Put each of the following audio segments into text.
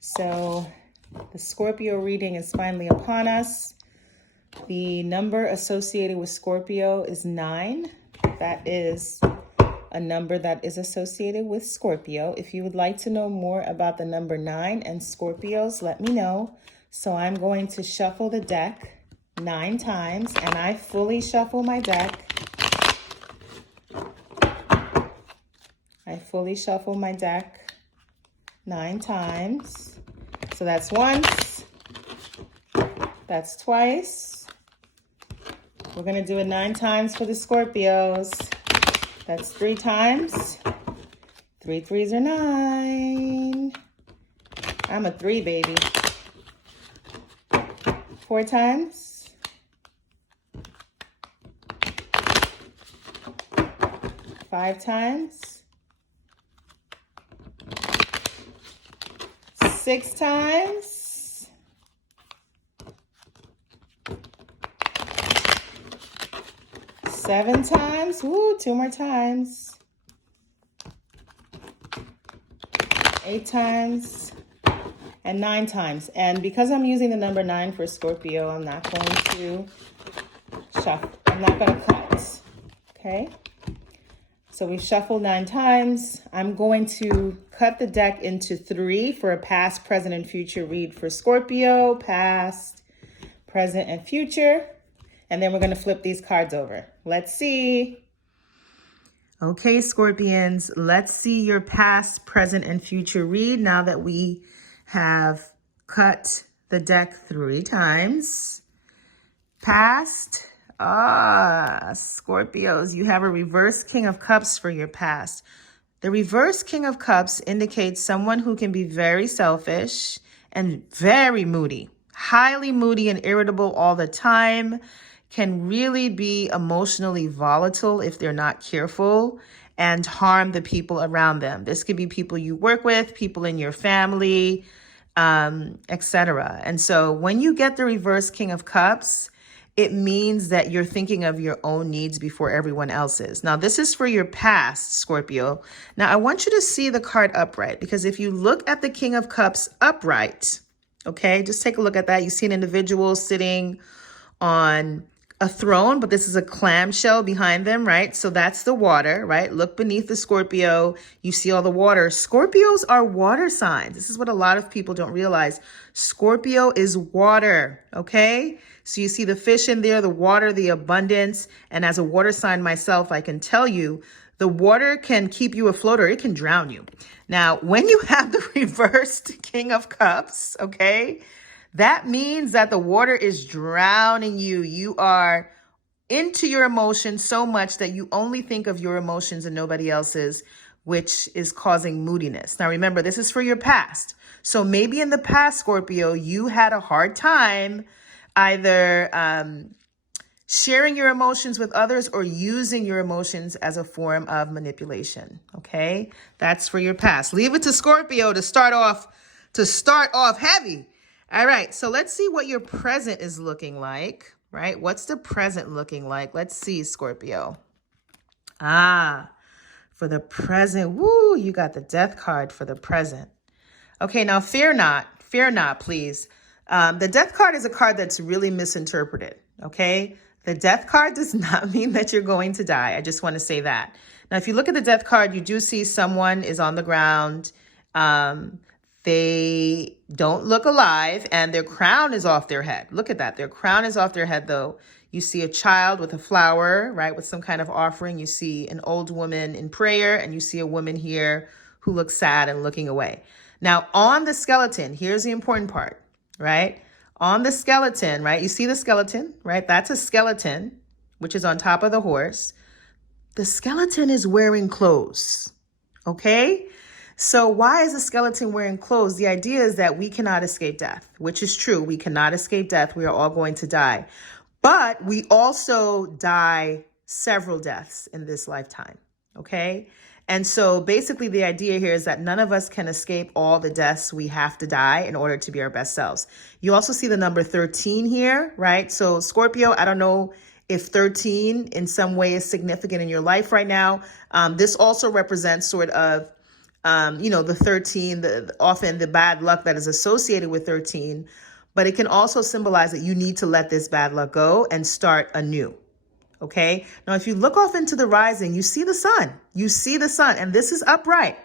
So the Scorpio reading is finally upon us. The number associated with Scorpio is 9. That is a number that is associated with Scorpio. If you would like to know more about the number 9 and Scorpios, let me know. So I'm going to shuffle the deck 9 times, and I fully shuffle my deck. I fully shuffle my deck 9 times. So that's once, that's twice. We're gonna do it 9 times for the Scorpios. That's 3 times. 3 threes are 9. I'm a 3, baby. 4 times. 5 times. 6 times. 7 times. Woo, 2 more times. 8 times. And 9 times. And because I'm using the number 9 for Scorpio, I'm not going to shuffle. I'm not going to cut. Okay? So we shuffled 9 times. I'm going to cut the deck into 3 for a past, present, and future read for Scorpio. Past, present, and future. And then we're going to flip these cards over. Let's see. Okay, Scorpions, let's see your past, present, and future read now that we have cut the deck 3 times. Past. Scorpios, you have a reverse King of Cups for your past. The reverse King of Cups indicates someone who can be very selfish and very moody, highly moody and irritable all the time, can really be emotionally volatile if they're not careful and harm the people around them. This could be people you work with, people in your family, etc. And so when you get the reverse King of Cups, it means that you're thinking of your own needs before everyone else's. Now, this is for your past, Scorpio. Now, I want you to see the card upright, because if you look at the King of Cups upright, okay, just take a look at that. You see an individual sitting on a throne, but this is a clamshell behind them, right? So that's the water, right? Look beneath the Scorpio. You see all the water. Scorpios are water signs. This is what a lot of people don't realize. Scorpio is water, okay? So you see the fish in there, the water, the abundance. And as a water sign myself, I can tell you the water can keep you afloat or it can drown you. Now, when you have the reversed King of Cups, okay, that means that the water is drowning you. You are into your emotions so much that you only think of your emotions and nobody else's, which is causing moodiness. Now, remember, this is for your past. So maybe in the past, Scorpio, you had a hard time either sharing your emotions with others or using your emotions as a form of manipulation. Okay, that's for your past. Leave it to Scorpio to start off heavy. All right, so let's see what your present is looking like, right? What's the present looking like? Let's see, Scorpio. For the present, woo, you got the Death card for the present. Okay, now fear not, please. The Death card is a card that's really misinterpreted, okay? The Death card does not mean that you're going to die. I just want to say that. Now, if you look at the Death card, you do see someone is on the ground. They don't look alive and their crown is off their head. Look at that. Their crown is off their head, though. You see a child with a flower, right, with some kind of offering. You see an old woman in prayer, and you see a woman here who looks sad and looking away. Now, on the skeleton, here's the important part, right? On the skeleton, right, you see the skeleton, right? That's a skeleton, which is on top of the horse. The skeleton is wearing clothes, okay? So why is a skeleton wearing clothes? The idea is that we cannot escape death, which is true. We cannot escape death. We are all going to die. But we also die several deaths in this lifetime, okay? And so basically the idea here is that none of us can escape all the deaths we have to die in order to be our best selves. You also see the number 13 here, right? So Scorpio, I don't know if 13 in some way is significant in your life right now. This also represents sort of the 13, often the bad luck that is associated with 13, but it can also symbolize that you need to let this bad luck go and start anew. Okay. Now, if you look off into the rising, you see the sun. You see the sun, and this is upright.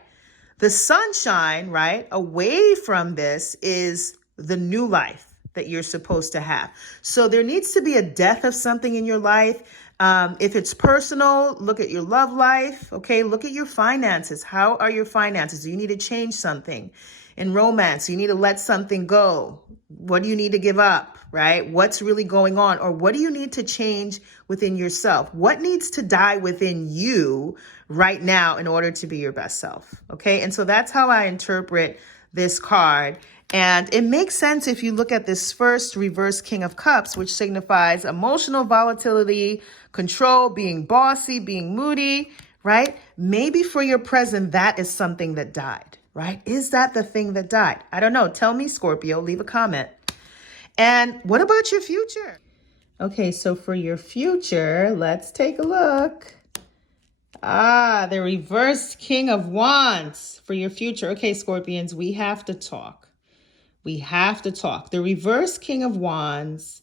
The sunshine, right, away from this is the new life that you're supposed to have. So there needs to be a death of something in your life. If it's personal, look at your love life. Okay, look at your finances. How are your finances? Do you need to change something? In romance, you need to let something go. What do you need to give up, right? What's really going on? Or what do you need to change within yourself? What needs to die within you right now in order to be your best self? Okay, and so that's how I interpret this card. And it makes sense if you look at this first reverse King of Cups, which signifies emotional volatility, control, being bossy, being moody, right? Maybe for your present, that is something that died, right? Is that the thing that died? I don't know. Tell me, Scorpio, leave a comment. And what about your future? Okay, so for your future, let's take a look. The reversed King of Wands for your future. Okay, Scorpions, we have to talk. We have to talk. The reverse King of Wands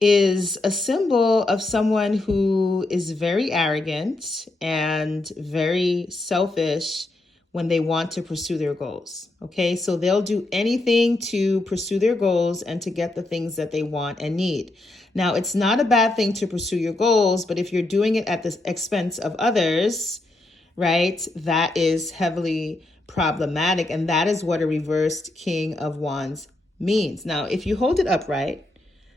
is a symbol of someone who is very arrogant and very selfish when they want to pursue their goals. Okay, so they'll do anything to pursue their goals and to get the things that they want and need. Now, it's not a bad thing to pursue your goals, but if you're doing it at the expense of others, right, that is heavily problematic. And that is what a reversed King of Wands means. Now, if you hold it upright,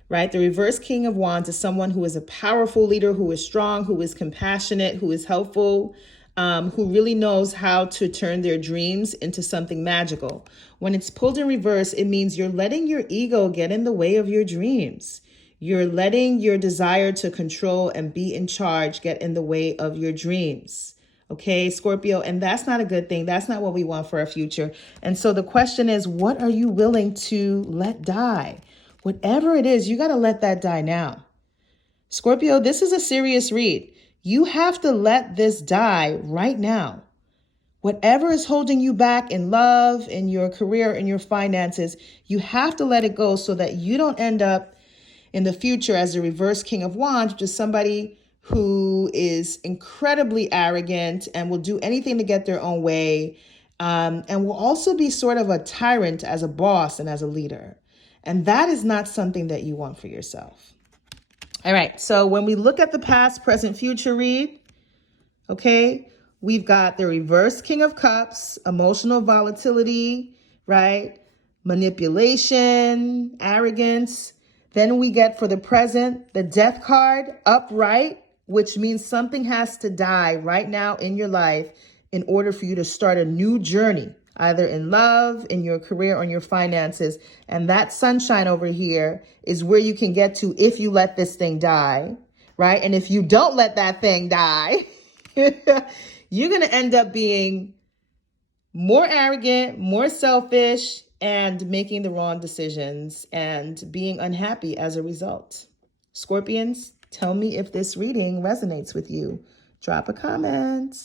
right, the reverse King of Wands is someone who is a powerful leader, who is strong, who is compassionate, who is helpful, who really knows how to turn their dreams into something magical. When it's pulled in reverse, it means you're letting your ego get in the way of your dreams. You're letting your desire to control and be in charge get in the way of your dreams. Okay, Scorpio, and that's not a good thing. That's not what we want for our future. And so the question is, what are you willing to let die? Whatever it is, you got to let that die now. Scorpio, this is a serious read. You have to let this die right now. Whatever is holding you back in love, in your career, in your finances, you have to let it go so that you don't end up in the future as a reverse King of Wands, which is somebody who is incredibly arrogant and will do anything to get their own way, and will also be sort of a tyrant as a boss and as a leader. And that is not something that you want for yourself. All right, so when we look at the past, present, future read, okay, we've got the reverse King of Cups, emotional volatility, right? Manipulation, arrogance. Then we get for the present, the Death card, upright, which means something has to die right now in your life in order for you to start a new journey, either in love, in your career, or in your finances. And that sunshine over here is where you can get to if you let this thing die, right? And if you don't let that thing die, you're going to end up being more arrogant, more selfish, and making the wrong decisions and being unhappy as a result. Scorpions, tell me if this reading resonates with you. Drop a comment.